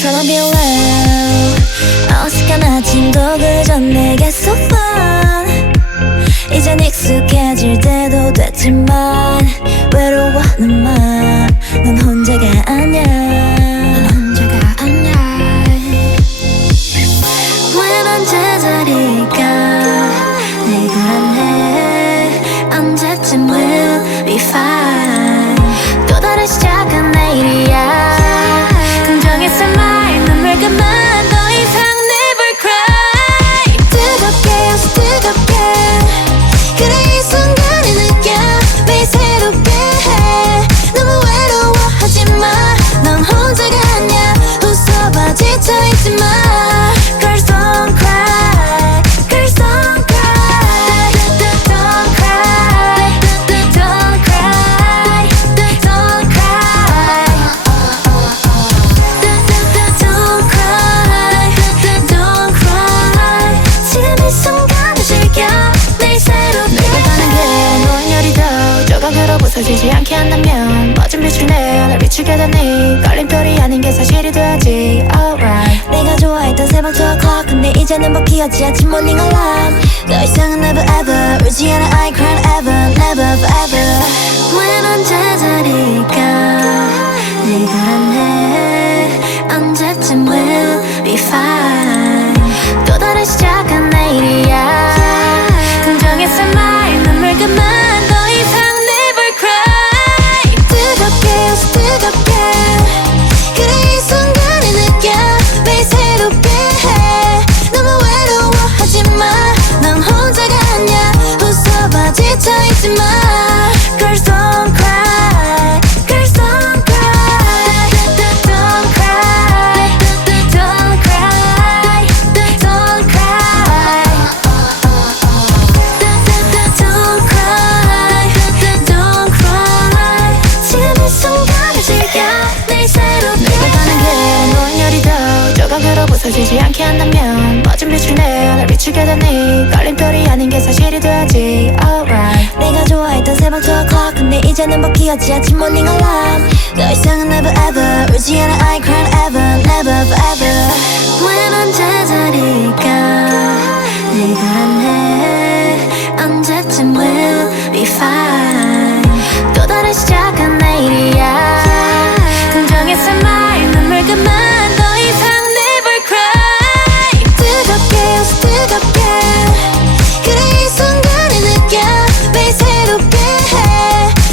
tryna be low? 어색한 아침도 그저 내게 so. 이젠 익숙해질 때도 됐지만 외로워하는 마넌 혼자가 아니야. 부서지지 않게 한다면 멋진 빛을 내어 날 비추게 되니? 걸림돌이 아닌 게 사실이 돼야지. Alright. 내가 좋아했던 새벽 2 o'clock 근데 이제는 먹히었지 아침 morning alarm. 더 이상은 never ever. 울지 않아 I cry ever never forever. 왜난 제자리가 네가 안해? 언제쯤 will be fine 부서지지 않게 한다면 멋진 빛을 내어 날 비추게 되니 걸림돌이 아닌 게 사실이 돼야지. Alright. 내가 좋아했던 새벽 2 o'clock 근데 이제는 먹히었지. 아침 morning alarm. 더 이상은 never ever. 울지 않아 I cry ever never forever 왜난 제